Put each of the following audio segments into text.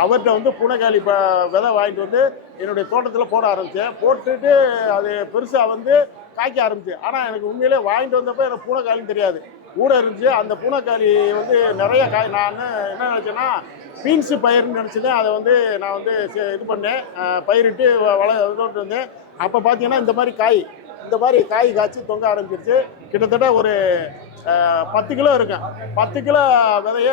அவர்கிட்ட வந்து பூனைக்காளி விதை வாங்கிட்டு வந்து என்னுடைய தோட்டத்தில் போட ஆரம்பித்தேன். போட்டுட்டு அது பெருசாக வந்து காய்க்க ஆரம்பிச்சு. ஆனால் எனக்கு உண்மையிலே வாங்கிட்டு வந்தப்போ எனக்கு பூனைக்காளின்னு தெரியாது. கூட இருந்துச்சு. அந்த பூனைக்காளி வந்து நிறைய காய். நான் என்ன நினச்சேன்னா பீன்ஸு பயிர்னு நினச்சிட்டேன். அதை வந்து நான் வந்து இது பண்ணேன், பயிரிட்டு இதோட்டு வந்தேன். அப்போ பார்த்தீங்கன்னா இந்த மாதிரி காய் காய்ச்சி தொங்க ஆரம்பிச்சிருச்சு. கிட்டத்தட்ட ஒரு 10 கிலோ இருக்கும். 10 கிலோ விதைய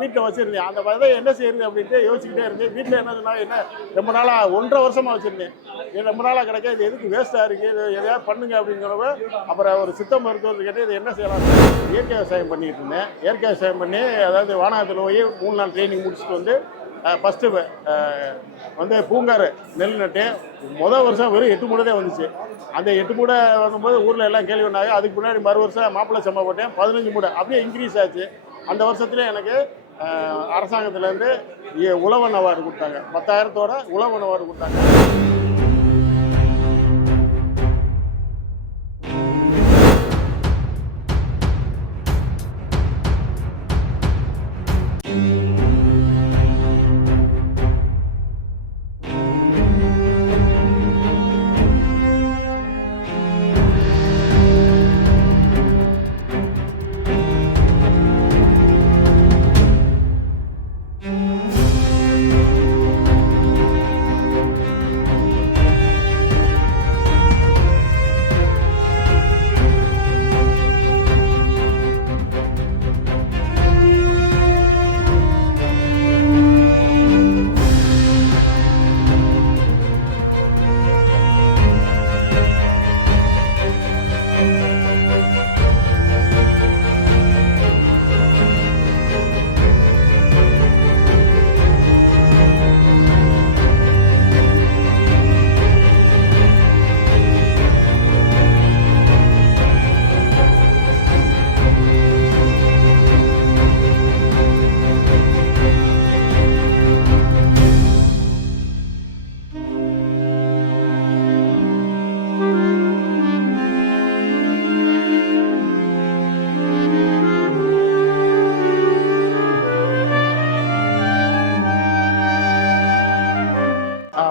வீட்டில் வச்சுருந்தேன். அந்த விதையை என்ன செய்யுது அப்படின்ட்டு யோசிச்சுக்கிட்டே இருந்தேன். வீட்டில் என்ன சொன்னாங்க, என்ன ரொம்ப நாளாக 1.5 வருஷமாக வச்சுருந்தேன். இது ரொம்ப நாளாக கிடைக்க இது எதுக்கு வேஸ்ட்டாக இருக்குது, இது எதையாவது பண்ணுங்க அப்படிங்கிறப்ப அப்புறம் ஒரு சித்த மருத்துவர் கேட்டு இது என்ன செய்யலாம். இயற்கை விவசாயம் பண்ணிகிட்டு இருந்தேன். இயற்கை விவசாயம் பண்ணி அதாவது வானகத்தில் போய் 3 நாள் ட்ரைனிங் முடிச்சுட்டு வந்து ஃபஸ்ட்டு வந்து பூங்காறு நெல் நட்டு வருஷம் வெறும் 8 மூடை தான் வந்துச்சு. அந்த 8 மூடை வரும்போது ஊரில் எல்லாம் கேள்வி பண்ணாங்க. அதுக்கு முன்னாடி வருஷம் மாப்பிள்ளை சம்பா போட்டேன், 15 மூடை அப்படியே இன்க்ரீஸ் ஆச்சு. அந்த வருஷத்துல எனக்கு அரசாங்கத்திலேருந்து உழவன் அவார்டு கொடுத்தாங்க. 10,000 உழவன் அவார்டு கொடுத்தாங்க.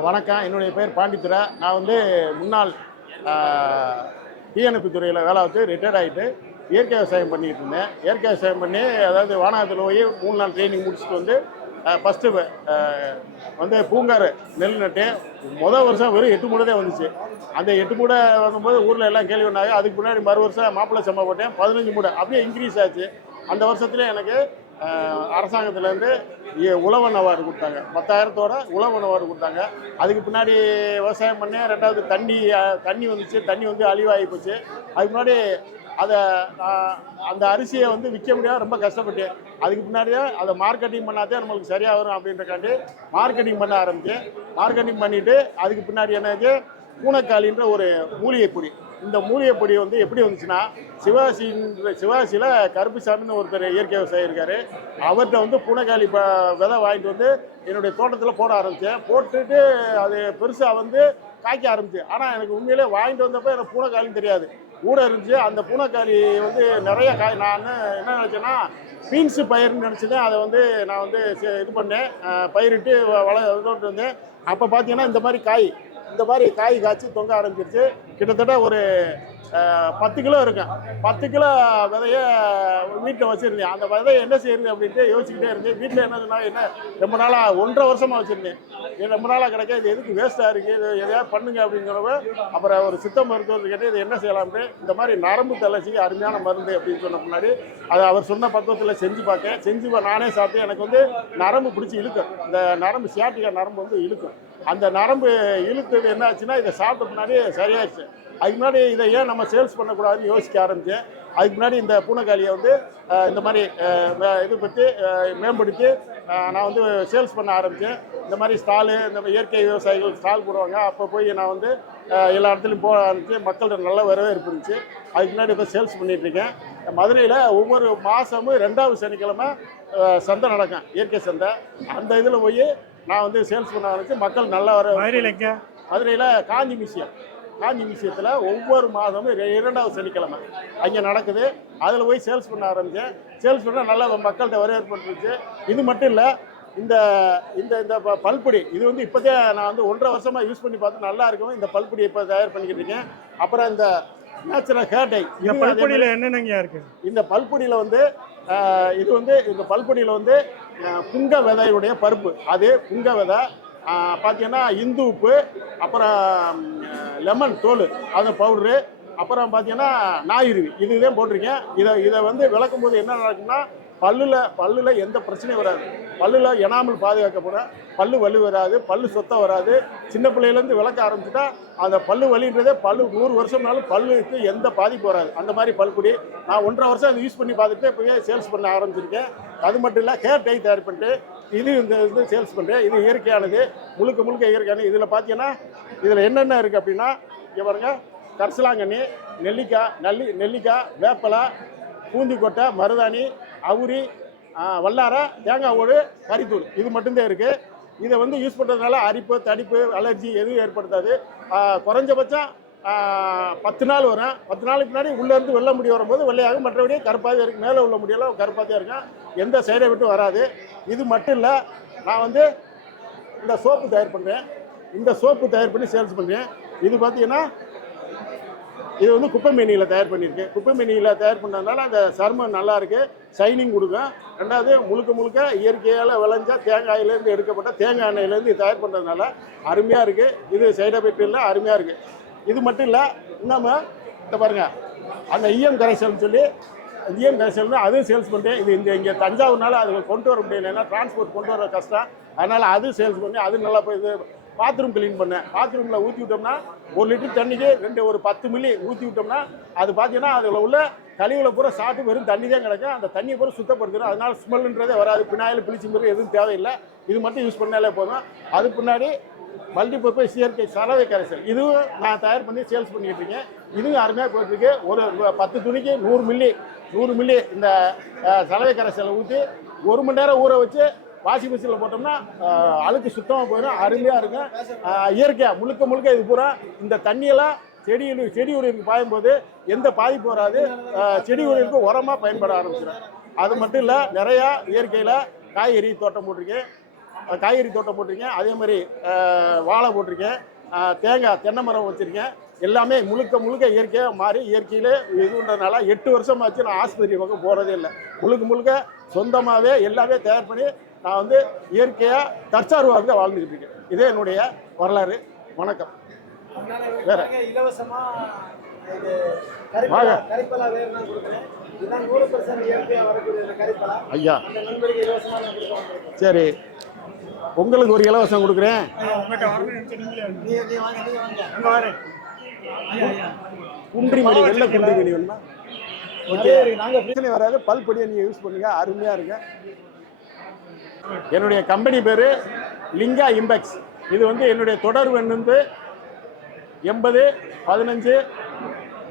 வணக்கம், என்னுடைய பேர் பாண்டித்துறை. நான் வந்து முன்னாள் தீயணைப்பு துறையில் வேலை வச்சு ரிட்டையர்ட் ஆகிட்டு இயற்கை விவசாயம் பண்ணிகிட்டு இருந்தேன். இயற்கை விவசாயம் பண்ணி அதாவது வானகத்தில் போய் 3 நாள் ட்ரைனிங் முடிச்சுட்டு வந்து ஃபஸ்ட்டு வந்து பூங்காறு நெல் நட்டு வருஷம் வெறும் 8 மூடை தான் வந்துச்சு. அந்த 8 மூடை வரும்போது ஊரில் எல்லாம் கேள்வி பண்ணாங்க. அதுக்கு முன்னாடி வருஷம் மாப்பிள்ளை சம்பா போட்டேன், 15 மூடை அப்படியே இன்க்ரீஸ் ஆச்சு. அந்த வருஷத்துல எனக்கு அரசாங்கத்திலேருந்து உழவன் அவார்டு கொடுத்தாங்க. 10,000 உழவன் அவார்டு கொடுத்தாங்க. அதுக்கு பின்னாடி விவசாயம் பண்ணேன். 2வது தண்ணி வந்துச்சு. தண்ணி வந்து அழிவாகி போச்சு. அதுக்கு முன்னாடி அந்த அரிசியை வந்து விற்க முடியாது, ரொம்ப கஷ்டப்பட்டேன். அதுக்கு பின்னாடி தான் அதை மார்க்கெட்டிங் பண்ணாதே நம்மளுக்கு சரியாக வரும் அப்படின்றக்காண்டி மார்க்கெட்டிங் பண்ண ஆரம்பித்தேன். மார்க்கெட்டிங் பண்ணிவிட்டு அதுக்கு பின்னாடி என்னாச்சு, பூனைக்காளின்ற ஒரு மூலிகை பொடி. இந்த மூலிகை பொடி வந்து எப்படி வந்துச்சுன்னா, சிவாசியில் கருப்புசாமின்னு ஒருத்தர் இயற்கை விவசாயி இருக்கார். அவர்கிட்ட வந்து பூனைக்காளி விதை வாங்கிட்டு வந்து என்னுடைய தோட்டத்தில் போட ஆரம்பித்தேன். போட்டுட்டு அது பெருசாக வந்து காய்க்க ஆரம்பிச்சு. ஆனால் எனக்கு உண்மையிலே வாங்கிட்டு வந்தப்போ எனக்கு பூனைக்காளின்னு தெரியாது. கூட இருந்துச்சு. அந்த பூனைக்காளி வந்து நிறைய காய். நான் என்ன நினச்சேன்னா பீன்ஸு பயிர்னு நினச்சிட்டேன். அதை வந்து நான் வந்து இது பண்ணேன், பயிரிட்டு இதோட்டு வந்தேன். அப்போ பார்த்தீங்கன்னா இந்த மாதிரி காய் காய்ச்சி தொங்க ஆரம்பிச்சிருச்சு. கிட்டத்தட்ட ஒரு 10 கிலோ இருக்கும். 10 கிலோ விதைய வீட்டில் வச்சுருந்தேன். அந்த விதையை என்ன செய்யுது அப்படின்ட்டு யோசிச்சுக்கிட்டே இருந்தேன். வீட்டில் என்ன சொன்னாங்க, என்ன ரொம்ப நாளாக 1.5 வருஷமாக வச்சுருந்தேன். இது ரொம்ப நாளாக கிடைக்க இது எதுக்கு வேஸ்ட்டாக இருக்குது, இது எதையாவது பண்ணுங்க அப்படிங்கிறப்ப அப்புறம் ஒரு சித்த மருத்துவர் கேட்டு இது என்ன செய்யலாம்னு, இந்த மாதிரி நரம்பு தளர்ச்சிக்கு அருமையான மருந்து அப்படின்னு சொன்ன முன்னாடி அதை அவர் சொன்ன பக்குவத்தில் செஞ்சு நானே சாப்பிட்டு எனக்கு வந்து நரம்பு பிடிச்சி இழுக்கும். இந்த நரம்பு சியாட்டிக்கா நரம்பு வந்து இழுக்கும். அந்த நரம்பு இழுத்தது என்ன ஆச்சுன்னா, இதை சாப்பிட்ட முன்னாடி சரியாயிடுச்சு. அதுக்கு முன்னாடி இதை ஏன் நம்ம சேல்ஸ் பண்ணக்கூடாதுன்னு யோசிக்க ஆரம்பித்தேன். அதுக்கு முன்னாடி இந்த பூனைக்காளியை வந்து இந்த மாதிரி இது பற்றி மேம்படுத்தி நான் வந்து சேல்ஸ் பண்ண ஆரம்பித்தேன். இந்த மாதிரி ஸ்டாலு, இந்த இயற்கை விவசாயிகள் ஸ்டால் போடுவாங்க. அப்போ போய் நான் வந்து எல்லா இடத்துலையும் போக ஆரம்பித்து மக்கள்கிட்ட நல்ல வரவேற்பு இருந்துச்சு. அதுக்கு முன்னாடி இப்போ சேல்ஸ் பண்ணிகிட்ருக்கேன். மதுரையில் ஒவ்வொரு மாதமும் 2வது சனிக்கிழமை சந்தை நடக்கும், இயற்கை சந்தை. அந்த இதில் போய் நான் வந்து சேல்ஸ் பண்ண ஆரம்பித்து மக்கள் நல்லா வர. மதுரையில் காஞ்சி மியூசியத்தில் ஒவ்வொரு மாதமும் 2வது சனிக்கிழமை அங்கே நடக்குது. அதில் போய் சேல்ஸ் பண்ண ஆரம்பித்தேன். சேல்ஸ் பண்ணால் நல்லா மக்கள்கிட்ட வரவேற்பு இருந்துச்சு. இது மட்டும் இல்லை, இந்த இந்த இந்த பல்பொடி இது வந்து இப்போதே நான் வந்து 1.5 வருஷமாக யூஸ் பண்ணி பார்த்து நல்லா இருக்கும். இந்த பல்பொடி இப்போ தயார் பண்ணிக்கிட்டு இருக்கேன். அப்புறம் இந்த நேச்சுரல் ஹேர் டை, இந்த பல்பொடியில் என்னென்னங்க இருக்குது? இந்த பல்பொடியில் வந்து இது வந்து இந்த பல்பொடியில் வந்து புங்க விதையுடைய பருப்பு, அது புங்க விதை, பார்த்தீங்கன்னா இந்து உப்பு, அப்புறம் லெமன் தோல் அந்த பவுட்ரு, அப்புறம் பார்த்தீங்கன்னா நாயுருவி, இதுதான் போட்டிருக்கேன். இதை வந்து விளக்கும் போது என்ன நடக்குன்னா பல்லில் எந்த பிரச்சனையும் வராது. பல்லில் எனாமல் பாதுகாக்கப்பட பல்லு வலி வராது, பல்லு சொத்தம் வராது. சின்ன பிள்ளையிலேருந்து விளக்க ஆரம்பிச்சுட்டா அந்த பல்லு வலின்றதே 100 வருஷம்னாலும் பல்லுக்கு எந்த பாதிப்பு வராது. அந்த மாதிரி பல்பொடி நான் 1.5 வருஷம் அதை யூஸ் பண்ணி பார்த்துட்டு இப்போயே சேல்ஸ் பண்ண ஆரம்பிச்சிருக்கேன். அது மட்டும் இல்லை, ஹேர் டை தயார் பண்ணிட்டு இது சேல்ஸ் பண்ணுறேன். இது இயற்கையானது, முழுக்க இயற்கையானது. இதில் பார்த்தீங்கன்னா இதில் என்னென்ன இருக்குது அப்படின்னா, இங்கே பாருங்க, கரிசலாங்கண்ணி, நெல்லிக்காய், வேப்பலை, பூந்திக்கொட்டை, மருதாணி, அவுரி, வல்லாரை, தேங்காய் ஓடு, கறித்தூள், இது மட்டும்தான் இருக்குது. இதை வந்து யூஸ் பண்ணுறதுனால அரிப்பு, தடிப்பு, அலர்ஜி எதுவும் ஏற்படுத்தாது. குறைஞ்சபட்சம் 10 நாள் வரும். 10 நாளுக்கு முன்னாடி உள்ளேருந்து வெள்ளை முடி வரும்போது வெள்ளையாகும், மற்றபடி கருப்பாகவே இருக்குது. மேலே உள்ள முடியெல்லாம் கருப்பாக தான் இருக்கும், எந்த சைடை விட்டும் வராது. இது மட்டும் இல்லை, நான் வந்து இந்த சோப்பு தயார் பண்ணுறேன். இந்த சோப்பு தயார் பண்ணி சேல்ஸ் பண்ணுறேன். இது பார்த்தீங்கன்னா இது வந்து குப்பை மேனியில் தயார் பண்ணியிருக்கேன். குப்பை மேனியில் தயார் பண்ணதுனால அந்த சருமம் நல்லா இருக்குது, ஷைனிங் கொடுக்கும். ரெண்டாவது முழுக்க இயற்கையால் விளைஞ்ச தேங்காயிலேருந்து எடுக்கப்பட்ட தேங்காய் எண்ணெயிலேருந்து தயார் பண்ணுறதுனால அருமையாக இருக்குது. இது சைடு எஃபெக்ட் இல்லை, அருமையாக இருக்குது. இது மட்டும் இல்லை, இன்னமும் இந்த பாருங்கள், அந்த இஎம் கரைசல்னு சொல்லி இஎம் கரைசல்னு அதுவும் சேல்ஸ் பண்ணுறேன். இது இங்கே தஞ்சாவூர்னால அது கொண்டு வர முடியல, ஏன்னா டிரான்ஸ்போர்ட் கொண்டு வர கஷ்டம். அதனால் அதுவும் சேல்ஸ் பண்ணி அது நல்லா போய் இது பாத்ரூம் க்ளீன் பண்ணேன். பாத்ரூமில் ஊற்றி விட்டோம்னா 1 லிட்டர் தண்ணிக்கு ஒரு 10 மில்லி ஊற்றி விட்டோம்னா அது பார்த்தீங்கன்னா அதில் உள்ள கழிவுகளை பூரா சாப்பிட்டு வெறும் தண்ணி தான் கிடக்கும். அந்த தண்ணியை பூரா சுத்தப்படுத்திடும். அதனால் ஸ்மெல்லுன்றதே வராது. பினாயில் பிளிச்சிங் மாதிரி எதுவும் தேவையில்லை. இது மட்டும் யூஸ் பண்ணாலே போதும். அதுக்கு பின்னாடி மல்டிபர்பஸ் இயற்கை சலவை கரைசல், இதுவும் நான் தயார் பண்ணி சேல்ஸ் பண்ணிக்கிட்டு இருக்கேன். இதுவும் அருமையாக போயிட்டுருக்கு. ஒரு 10 துணிக்கு 100 மில்லி இந்த சலவை கரைசலை ஊற்றி 1 மணி நேரம் ஊற வச்சு வாஷிங் மிஷினில் போட்டோம்னா அழுக்கு சுத்தமாக போயிடும். அருமையாக இருக்கும். இயற்கையாக முழுக்க இது பூரா இந்த தண்ணியெல்லாம் செடி உயிருக்கு பாயும்போது எந்த பாதிப்பு வராது. செடி உயிருக்கு உரமாக பயன்பட ஆரம்பிச்சிடும். அது மட்டும் இல்லை, நிறையா இயற்கையில் காய்கறி தோட்டம் போட்டிருக்கேன். அதே மாதிரி வாழை போட்டிருக்கேன், தென்னை மரம் வச்சுருக்கேன். எல்லாமே முழுக்க இயற்கையாக மாறி இயற்கையிலே இதுன்றதுனால 8 வருஷமாச்சு நான் ஆஸ்பத்திரி பக்கம் போகிறதே இல்லை. முழுக்க சொந்தமாகவே எல்லாமே தயார் பண்ணி நான் வந்து இயற்கையாக தற்சார்பாக வாழ்ந்துக்கிட்டு இருக்கேன். இதே என்னுடைய வரலாறு. வணக்கம். வேற ஐயா, சரி, உங்களுக்கு ஒரு இலவசம் கொடுக்குறேன். குன்றிமணி, வெள்ளை குன்றிமணி வேணுமா? ஓகே, பிரச்சனை வராது. பல்பொடியை நீங்கள் யூஸ் பண்ணுங்க, அருமையாக இருக்கு. என்னுடைய கம்பெனி பேர் லிங்கா இம்பெக்ஸ். இது வந்து என்னுடைய தொடர்பு வந்து 80 15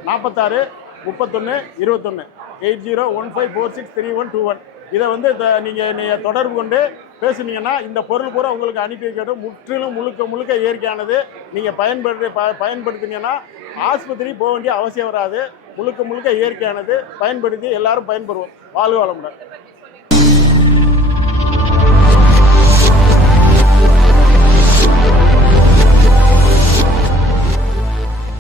46 31 21 8015463121. இதை வந்து நீங்கள் தொடர்பு கொண்டு பேசுனீங்கன்னா இந்த பொருள் பூரா உங்களுக்கு அனுப்பி வைக்கணும். முற்றிலும் முழுக்க இயற்கையானது. நீங்கள் பயன்படுத்தினீங்கன்னா ஆஸ்பத்திரி போக வேண்டிய அவசியம் வராது. முழுக்க இயற்கையானது. பயன்படுத்தி எல்லாரும் பயன்பெறுவோம். வாழ்க வளமுடன்.